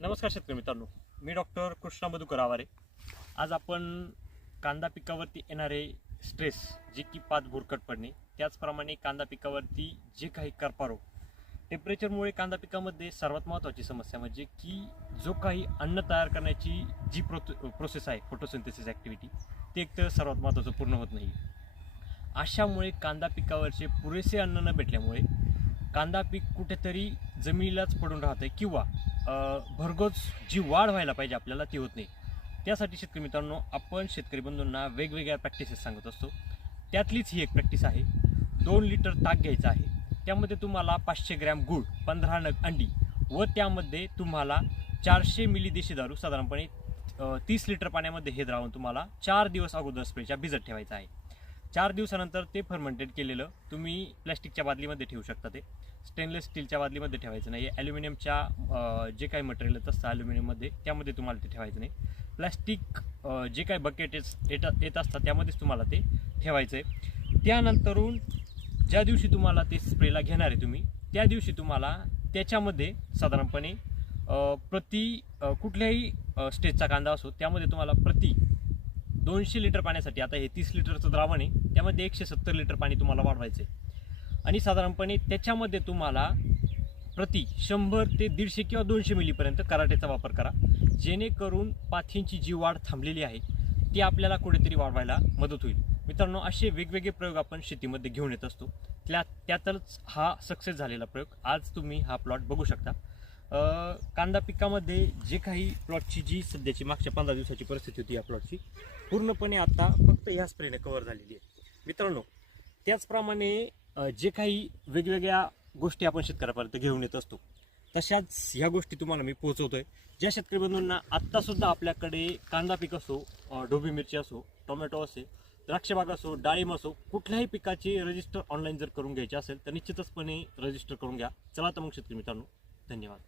नमस्कार शेतकरी मित्रांनो. मी डॉक्टर कृष्णा मधुकर आवारे आज आपण कांदा पिकावरती येणारे स्ट्रेस जे की पात भुरकट पडणे त्याचप्रमाणे कांदा पिकावरती जे काही करपारो टेम्परेचरमुळे कांदा पिकामध्ये सर्वात महत्त्वाची समस्या म्हणजे की जो काही अन्न तयार करण्याची जी प्रो प्रोसेस आहे फोटोसिंथेसिस ॲक्टिव्हिटी ते एक तर सर्वात महत्त्वाचं पूर्ण होत नाही. अशामुळे कांदा पिकावरचे पुरेसे अन्न न भेटल्यामुळे कांदा पीक कुठेतरी जमिनीलाच पडून राहतं किंवा भरघोस जी वाढ व्हायला पाहिजे आपल्याला ती होत नाही. त्यासाठी शेतकरी मित्रांनो आपण शेतकरी बंधूंना वेगवेगळ्या प्रॅक्टिसेस सांगत असतो. त्यातलीच ही एक प्रॅक्टिस आहे. दोन लिटर ताक घ्यायचं आहे. त्यामध्ये तुम्हाला पाचशे ग्रॅम गूळ पंधरा नग अंडी व त्यामध्ये तुम्हाला चारशे मिली देशी दारू साधारणपणे तीस लिटर पाण्यामध्ये हे द्रावण तुम्हाला चार दिवस अगोदर स्प्रेच्या भिजत ठेवायचं आहे. चार दिवसानंतर ते फर्मेंटेड केलेलं तुम्ही प्लॅस्टिकच्या बादलीमध्ये ठेवू शकता ते. स्टेनलेस स्टीलच्या बादलीमध्ये ठेवायचं नाही. ॲल्युमिनियमच्या जे काही मटेरियल असतं ॲल्युमिनियममध्ये त्यामध्ये तुम्हाला ते ठेवायचं नाही. प्लॅस्टिक जे काही बकेट येत येत असतात त्यामध्येच तुम्हाला ते ठेवायचं आहे त्यानंतरून ज्या दिवशी तुम्हाला ते स्प्रेला घेणार आहे तुम्ही त्या दिवशी तुम्हाला त्याच्यामध्ये साधारणपणे प्रति कुठल्याही स्टेजचा कांदा असो त्यामध्ये तुम्हाला प्रति दोनशे लिटर पाण्यासाठी आता हे तीस लिटरचं द्रावण आहे त्यामध्ये एकशे सत्तर लिटर पाणी तुम्हाला वाढवायचं आहे आणि साधारणपणे त्याच्यामध्ये तुम्हाला प्रति शंभर ते दीडशे किंवा दोनशे मिलीपर्यंत कराटेचा वापर करा. जेणेकरून पाथींची जी वाढ थांबलेली आहे ती आपल्याला कुठेतरी वाढवायला मदत होईल. मित्रांनो असे वेगवेगळे प्रयोग आपण शेतीमध्ये घेऊन येत असतो. त्या त्यातच हा सक्सेस झालेला प्रयोग. आज तुम्ही हा प्लॉट बघू शकता. कांदा पिकामध्ये जे काही प्लॉटची जी सध्याची मागच्या पंधरा दिवसाची परिस्थिती होती या प्लॉटची पूर्णपणे आता फक्त ह्या स्प्रेने कव्हर झालेली आहे. मित्रांनो त्याचप्रमाणे जे काही वेगवेगळ्या गोष्टी आपण शेतकऱ्यापर्यंत घेऊन येत असतो तशाच ह्या गोष्टी तुम्हाला मी पोहोचवतोय. ज्या शेतकरी बंधूंना आत्तासुद्धा आपल्याकडे कांदा पीक असो ढोबी मिरची असो टोमॅटो असेल द्राक्षबाग असो डाळिंब असो कुठल्याही पिकाचे रजिस्टर ऑनलाईन जर करून घ्यायचे असेल तर निश्चितचपणे रजिस्टर करून घ्या. चला तर मग शेतकरी मित्रांनो धन्यवाद.